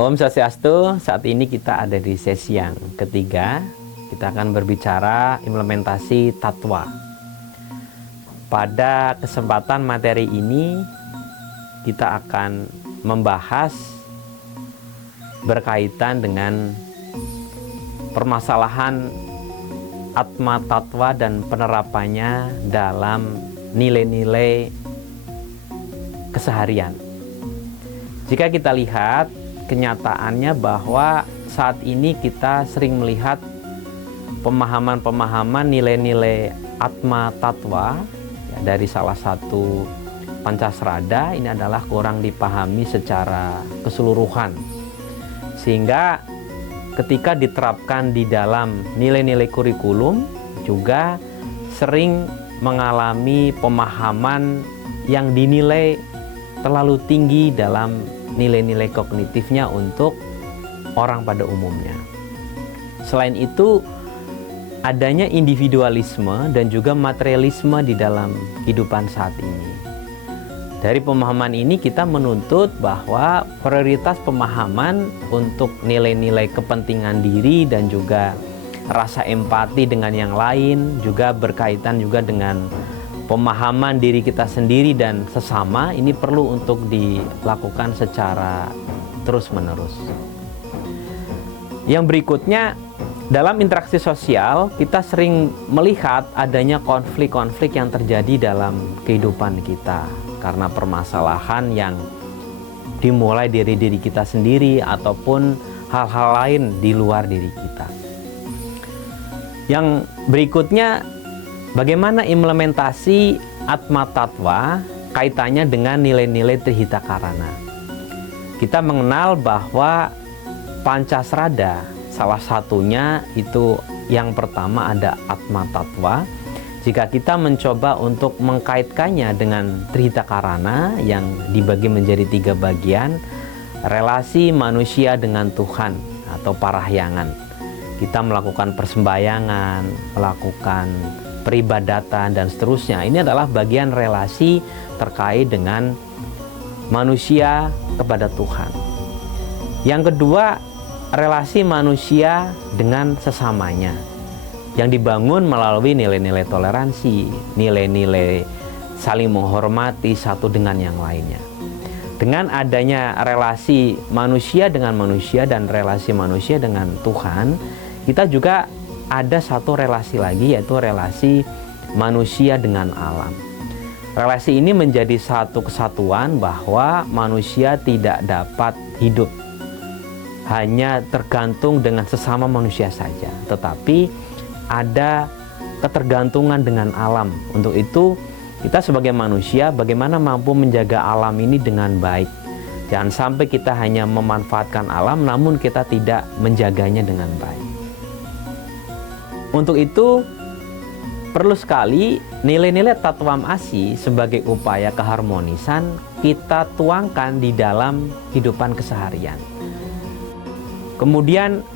Om Swastiastu, saat ini kita ada di sesi yang ketiga. Kita akan berbicara implementasi tatwa. Pada kesempatan materi ini, kita akan membahas berkaitan dengan permasalahan Atma Tatwa dan penerapannya dalam nilai-nilai keseharian. Jika kita lihat kenyataannya bahwa saat ini kita sering melihat pemahaman-pemahaman nilai-nilai Atma Tatwa ya, dari salah satu Pancasrada ini adalah kurang dipahami secara keseluruhan, sehingga ketika diterapkan di dalam nilai-nilai kurikulum juga sering mengalami pemahaman yang dinilai terlalu tinggi dalam nilai-nilai kognitifnya untuk orang pada umumnya. Selain itu, adanya individualisme dan juga materialisme di dalam kehidupan saat ini. Dari pemahaman ini kita menuntut bahwa prioritas pemahaman untuk nilai-nilai kepentingan diri dan juga rasa empati dengan yang lain juga berkaitan juga dengan pemahaman diri kita sendiri dan sesama ini perlu untuk dilakukan secara terus-menerus. Yang berikutnya, dalam interaksi sosial kita sering melihat adanya konflik-konflik yang terjadi dalam kehidupan kita karena permasalahan yang dimulai dari diri kita sendiri ataupun hal-hal lain di luar diri kita. Yang berikutnya, bagaimana implementasi Atma Tatwa kaitannya dengan nilai-nilai Trihita Karana. Kita mengenal bahwa Pancasrada salah satunya itu yang pertama ada Atma Tatwa. Jika kita mencoba untuk mengkaitkannya dengan Trihita Karana yang dibagi menjadi 3 bagian, relasi manusia dengan Tuhan atau parahyangan. Kita melakukan persembahyangan, melakukan peribadatan dan seterusnya. Ini adalah bagian relasi terkait dengan manusia kepada Tuhan. Yang kedua, relasi manusia dengan sesamanya yang dibangun melalui nilai-nilai toleransi, nilai-nilai saling menghormati satu dengan yang lainnya. Dengan adanya relasi manusia dengan manusia dan relasi manusia dengan Tuhan, kita juga ada satu relasi lagi, yaitu relasi manusia dengan alam. Relasi ini menjadi satu kesatuan bahwa manusia tidak dapat hidup hanya tergantung dengan sesama manusia saja, tetapi ada ketergantungan dengan alam. Untuk itu, kita sebagai manusia bagaimana mampu menjaga alam ini dengan baik. Jangan sampai kita hanya memanfaatkan alam, namun kita tidak menjaganya dengan baik. Untuk itu, perlu sekali nilai-nilai Tatwam Asi sebagai upaya keharmonisan kita tuangkan di dalam kehidupan keseharian. Kemudian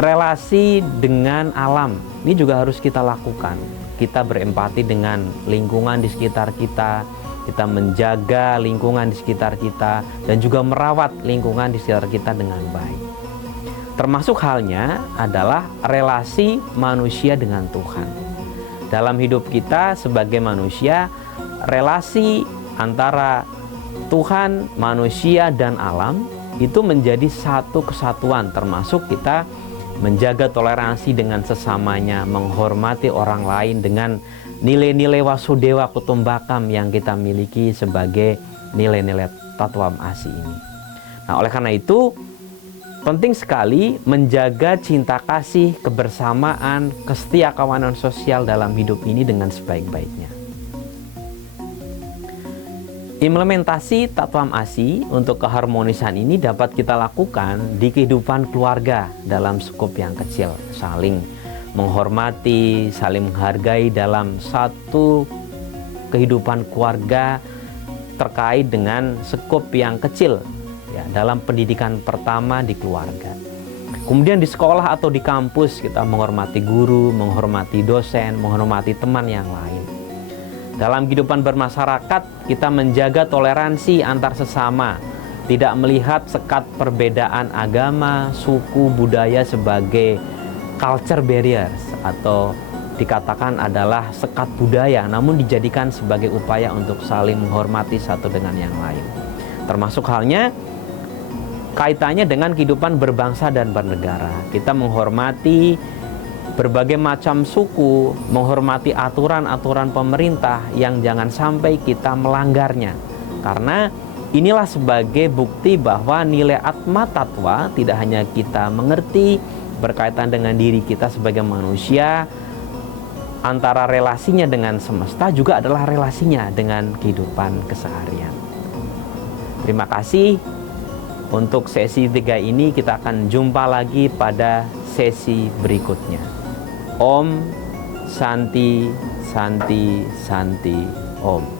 relasi dengan alam ini juga harus kita lakukan. Kita berempati dengan lingkungan di sekitar kita, kita menjaga lingkungan di sekitar kita, dan juga merawat lingkungan di sekitar kita dengan baik. Termasuk halnya adalah relasi manusia dengan Tuhan. Dalam hidup kita sebagai manusia, relasi antara Tuhan, manusia, dan alam itu menjadi satu kesatuan, termasuk kita menjaga toleransi dengan sesamanya, menghormati orang lain dengan nilai-nilai Wasudewa Kutumbakam yang kita miliki sebagai nilai-nilai Tatwam Asi ini. Nah, oleh karena itu penting sekali menjaga cinta kasih, kebersamaan, kesetiakawanan sosial dalam hidup ini dengan sebaik-baiknya. Implementasi Tatwam Asi untuk keharmonisan ini dapat kita lakukan di kehidupan keluarga dalam skop yang kecil, saling menghormati, saling menghargai dalam satu kehidupan keluarga terkait dengan skop yang kecil ya, dalam pendidikan pertama di keluarga. Kemudian di sekolah atau di kampus kita menghormati guru, menghormati dosen, menghormati teman yang lain. Dalam kehidupan bermasyarakat, kita menjaga toleransi antar sesama, tidak melihat sekat perbedaan agama, suku, budaya sebagai culture barriers atau dikatakan adalah sekat budaya, namun dijadikan sebagai upaya untuk saling menghormati satu dengan yang lain. Termasuk halnya kaitannya dengan kehidupan berbangsa dan bernegara. Kita menghormati berbagai macam suku, menghormati aturan-aturan pemerintah yang jangan sampai kita melanggarnya. Karena inilah sebagai bukti bahwa nilai Atma Tattva tidak hanya kita mengerti berkaitan dengan diri kita sebagai manusia, antara relasinya dengan semesta juga adalah relasinya dengan kehidupan keseharian. Terima kasih. Untuk sesi 3 ini kita akan jumpa lagi pada sesi berikutnya. Om Santi Santi Santi Om.